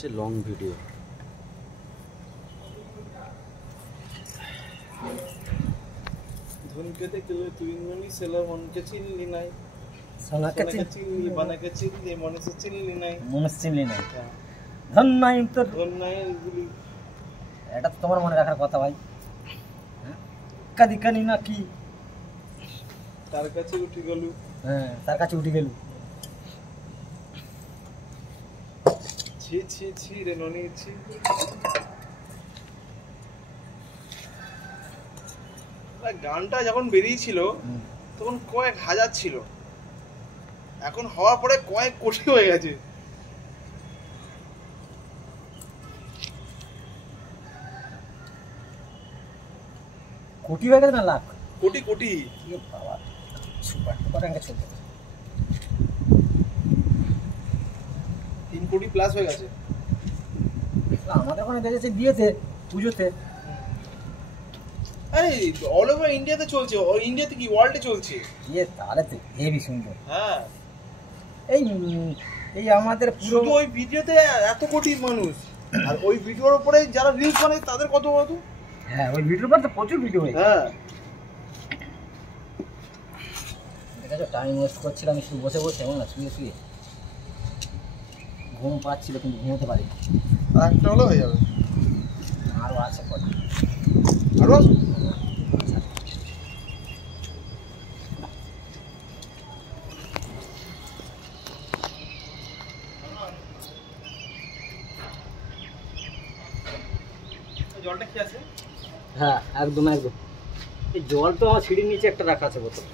হচ্ছে long video. ধনকে দেখলে তুই মনি সেলা মনকে চিনলি নাই, সোনাকে চিনলি বানাকে চিনলি মনে সে চিনলি নাই, মনে চিনলি নাই। ধন নাই তোর, ধন নাই এগুলি। এটা তো তোমার মনে রাখার কথা ভাই। কাদি কানি না কি তার কাছে উঠে গেল। হ্যাঁ, তার কাছে উঠে গেল। ছি ছি ছি রে ননি ছি। গানটা যখন বেরিয়েছিল তখন কয়েক হাজার ছিল, এখন হওয়ার পরে কয়েক কোটি হয়ে গেছে। কোটি হয়ে গেছে না লাখ? কোটি কোটি। বাবা সুপার সুপার র্যাঙ্কে চলছে। 3 কোটি প্লাস হয়ে গেছে। আমাদের ওখানে দেখেছে দিয়েছে পুজোতে। আরে অল ওভার ইন্ডিয়াতে চলছে, ইন্ডিয়াতে কি ওয়ার্ল্ডে চলছে। তাহলে তো হেভি সুন্দর। হ্যাঁ, এই আমাদের শুধু ওই ভিডিওতে এত কোটি মানুষ, আর ওই ভিডিওর উপরে যারা রিলস বানায় তাদের কত কত। হ্যাঁ, ওই ভিডিওর পর তো প্রচুর ভিডিও হয়েছে। হ্যাঁ, দেখেছো টাইম ওয়েস্ট করছিলাম আমি শুধু বসে বসে, এমন না শুয়ে শুয়ে ঘুম পাচ্ছিল কিন্তু ঘুমোতে পারি। আর একটা হলো হয়ে যাবে। আরও আছে পরে, আরো জলটা কি আছে? হ্যাঁ একদম একদম। এই জল তো আমার সিঁড়ির নিচে একটা রাখা আছে বোতল।